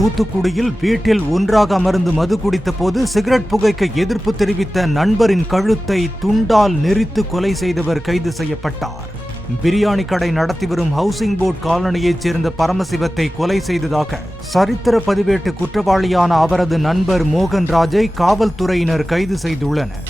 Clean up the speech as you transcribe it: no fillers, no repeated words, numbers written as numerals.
தூத்துக்குடியில் வீட்டில் ஒன்றாக அமர்ந்து மது குடித்த போது சிகரெட் புகைக்க எதிர்ப்பு தெரிவித்த நண்பரின் கழுத்தை துண்டால் நெரித்து கொலை செய்தவர் கைது செய்யப்பட்டார். பிரியாணி கடை நடத்தி வரும் ஹவுசிங் போர்ட் காலனியைச் சேர்ந்த பரமசிவத்தை கொலை செய்ததாக சரித்திர பதிவேட்டு குற்றவாளியான அவரது நண்பர் மோகன்ராஜை காவல்துறையினர் கைது செய்துள்ளனர்.